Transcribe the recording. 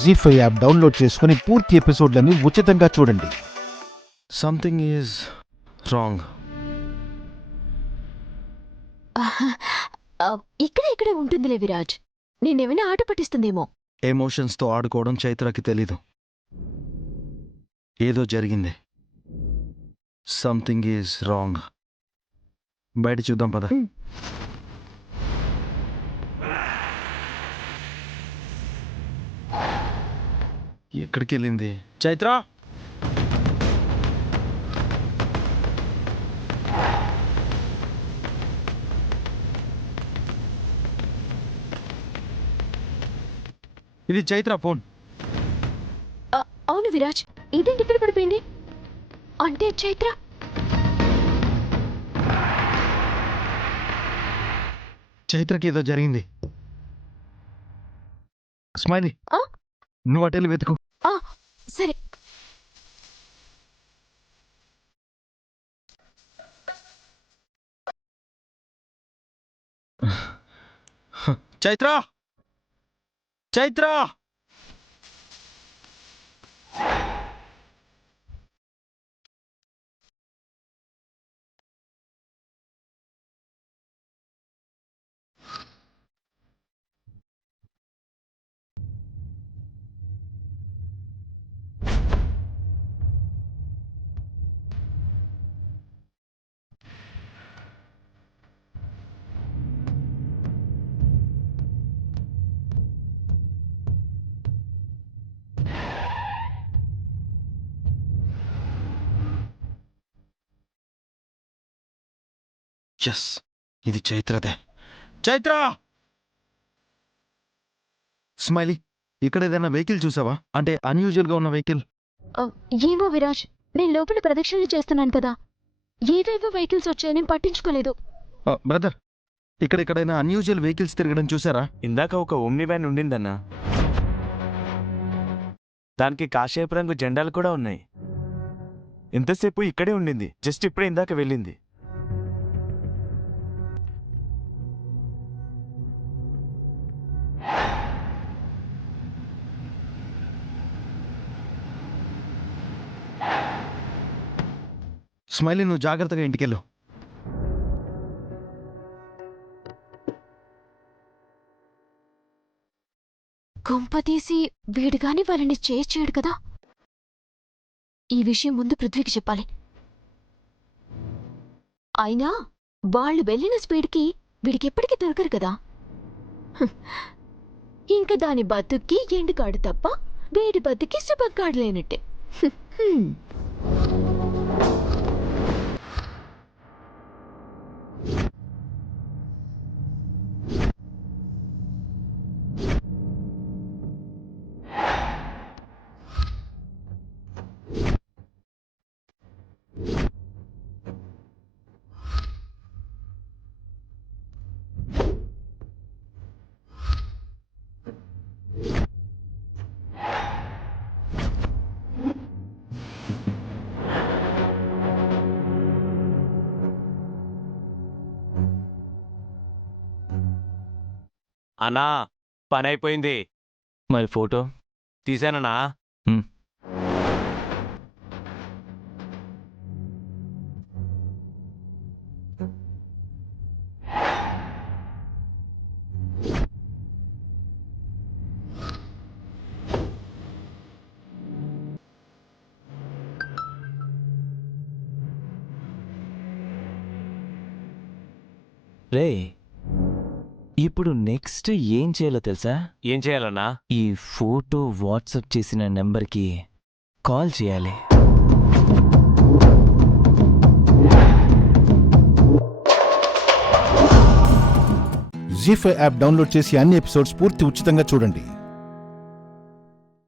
జీ5 app download చేసుకుని పూర్తి ఎపిసోడ్లని ఉచితంగా చూడండి. Something is wrong. ఇక్కడే ఉంటుందిలే విరాజ్. నేనేమైనా ఆట పట్టిస్తుందేమో. ఎమోషన్స్తో ఆడుకోవడం చైత్రకి తెలీదు. ఏదో జరిగింది. Something is wrong. బయట చూద్దాం పద. ఎక్కడికి వెళ్ళింది చైత్ర? ఇది చైత్ర ఫోన్. అవును విరాజ్, ఇదేంటి ఇక్కడ పడిపోయింది? అంటే చైత్ర చైత్రకి ఏదో జరిగింది. స్మైలీ, నువ్వు అటెళ్ళి వెతుకు. సరే. చైత్ర, చైత్ర! ఎస్, ఇది చైత్రదే. చైత్ర! స్మైలీ, ఇక్కడ ఏదైనా వెహికల్ చూసావా? అంటే అన్యూజువల్ గా ఉన్న వెహికల్. ఏమో విరాజ్, నేను లోపల ప్రదక్షిణలు చేస్తున్నాను కదా, ఏవేవో వెహికల్స్ వచ్చాయని పట్టించుకోలేదు. బ్రదర్, ఎక్కడైనా అన్యూజువల్ వెహికల్స్ తిరగడం చూసారా? ఇందాక ఒక ఓమ్ని వ్యాన్ ఉండిందన్నా. దానికి కాషాయపు రంగు జెండాలు కూడా ఉన్నాయి. ఎంతసేపు ఇక్కడే ఉండింది. జస్ట్ ఇప్పుడే ఇందాక వెళ్ళింది. స్మైలీ, నువ్వు జాగ్రత్తగా ఇంటికెళ్ళు. కొంపతీసి వీడుగాని వాళ్ళని చేయడు కదా. ఈ విషయం ముందు పృథ్వీకి చెప్పాలి. అయినా వాళ్ళు వెళ్ళిన స్పీడ్కి వీడికెప్పటికీ దొరకరు కదా. ఇంకా దాని బతుక్కి ఎండుగాడు తప్ప వీడి బతుకి సుబగ్గాడు లేనట్టే. అన్నా, పని అయిపోయింది. మరి ఫోటో తీసానన్నా. రే, ఇప్పుడు నెక్స్ట్ ఏం చేయాలో తెలుసా? ఏం చేయాలన్నా? ఈ ఫోటో వాట్సాప్ చేసిన నెంబర్కి కాల్ చేయాలి. జీ5 యాప్ డౌన్లోడ్ చేసి అన్ని ఎపిసోడ్స్ పూర్తి ఉచితంగా చూడండి.